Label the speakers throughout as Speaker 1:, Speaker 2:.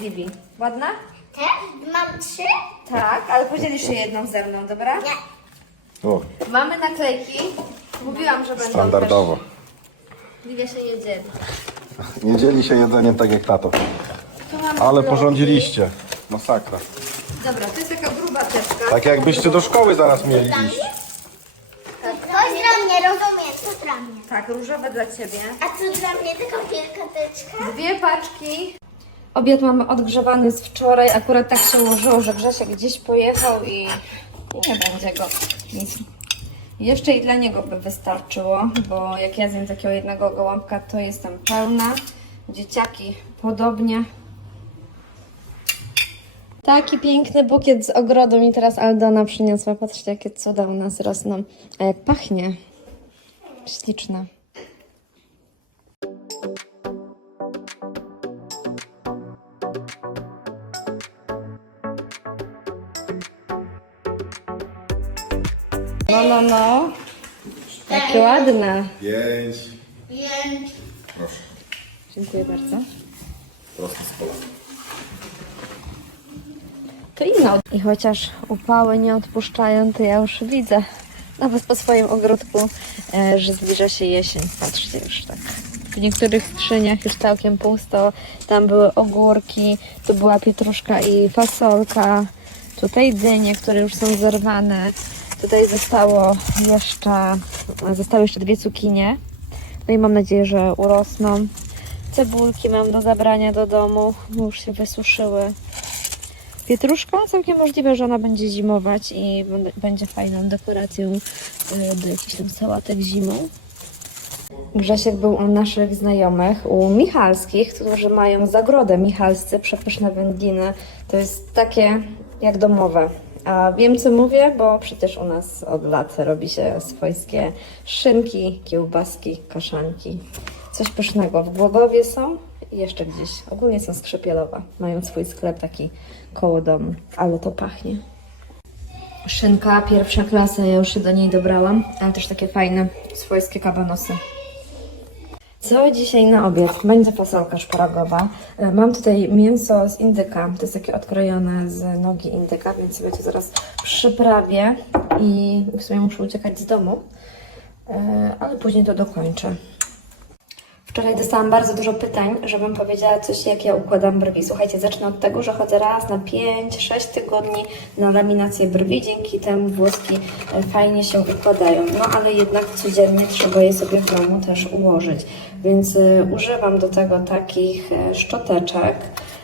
Speaker 1: Bibi. Ładna?
Speaker 2: Te? Mam trzy?
Speaker 1: Tak, ale podzielisz się jedną ze mną, dobra?
Speaker 2: Nie.
Speaker 3: O,
Speaker 1: Mamy naklejki. Mówiłam, że będą
Speaker 3: standardowo.
Speaker 1: też. Livia się nie dzieli.
Speaker 3: Nie dzieli się jedzeniem tak jak tato.
Speaker 1: Tu mamy
Speaker 3: Ale
Speaker 1: bloki.
Speaker 3: porządziliście. Masakra.
Speaker 1: Dobra, to jest taka gruba teczka.
Speaker 3: Tak jakbyście do szkoły zaraz mieli iść.
Speaker 2: To jest dla mnie, rozumiem, to dla mnie.
Speaker 1: Tak, różowe dla Ciebie.
Speaker 2: A co dla mnie taka wielka teczka?
Speaker 1: Dwie paczki. Obiad mamy odgrzewany z wczoraj. Akurat tak się ułożyło, że Grzesiek gdzieś pojechał i nie będzie go. Jeszcze i dla niego by wystarczyło, bo jak ja zjem takiego jednego gołąbka, to jestem pełna. Dzieciaki podobnie. Taki piękny bukiet z ogrodu mi teraz Aldona przyniosła. Patrzcie, jakie cuda u nas rosną. A jak pachnie. Śliczne. No, no, no. Jakie ładne.
Speaker 3: Pięć.
Speaker 2: Pięć.
Speaker 3: Proszę.
Speaker 1: Dziękuję bardzo.
Speaker 3: Prosty z pola.
Speaker 1: To inne. I chociaż upały nie odpuszczają, to ja już widzę, nawet po swoim ogródku, e, że zbliża się jesień. Patrzcie już tak. W niektórych skrzyniach już całkiem pusto. Tam były ogórki, tu była pietruszka i fasolka. Tutaj dynie, które już są zerwane. Tutaj zostało jeszcze, zostały jeszcze dwie cukinie. No i mam nadzieję, że urosną. Cebulki mam do zabrania do domu, już się wysuszyły. Pietruszka całkiem możliwe, że ona będzie zimować i będ- będzie fajną dekoracją y, do jakichś tam sałatek zimą. Grzesiek był u naszych znajomych, u Michalskich, którzy mają zagrodę Michalscy, przepyszne wędliny. To jest takie jak domowe. A wiem co mówię, bo przecież u nas od lat robi się swojskie szynki, kiełbaski, kaszanki. Coś pysznego. W Głogowie są i jeszcze gdzieś. Ogólnie są skrzypielowa. Mają swój sklep taki koło domu, ale to pachnie. Szynka, pierwsza klasa, ja już się do niej dobrałam, ale też takie fajne swojskie kabanosy. Co dzisiaj na obiad? Będzie fasolka szparagowa. E, Mam tutaj mięso z indyka. To jest takie odkrojone z nogi indyka, więc sobie to zaraz przyprawię i w sumie muszę uciekać z domu, e, ale później to dokończę. Wczoraj dostałam bardzo dużo pytań, żebym powiedziała coś, jak ja układam brwi. Słuchajcie, zacznę od tego, że chodzę raz na 5-6 tygodni na laminację brwi, dzięki temu włoski e, fajnie się układają. No ale jednak codziennie trzeba je sobie w domu też ułożyć. Więc y, używam do tego takich e, szczoteczek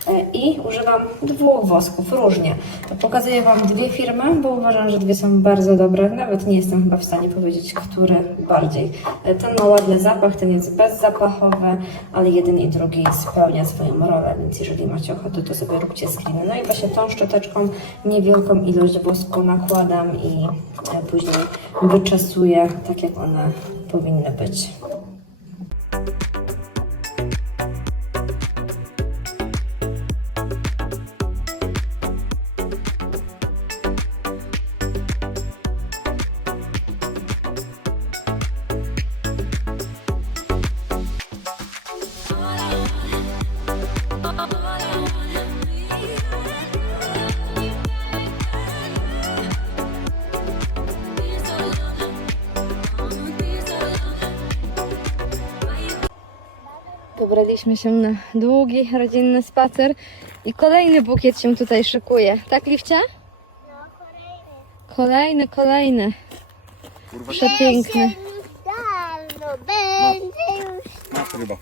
Speaker 1: e, i używam dwóch wosków, różnie. Pokazuję Wam dwie firmy, bo uważam, że dwie są bardzo dobre. Nawet nie jestem chyba w stanie powiedzieć, który bardziej. E, Ten ma ładny zapach, ten jest bezzapachowy, ale jeden i drugi spełnia swoją rolę, więc jeżeli macie ochotę, to sobie róbcie screeny. No i właśnie tą szczoteczką niewielką ilość wosku nakładam i później wyczesuję tak, jak one powinny być. Wybraliśmy się na długi, rodzinny spacer i kolejny bukiet się tutaj szykuje. Tak, Liwcia?
Speaker 2: No, kolejny.
Speaker 1: Kolejny, kolejny. Przepiękny.
Speaker 2: Będzie już dawno, będzie już.
Speaker 3: Chyba.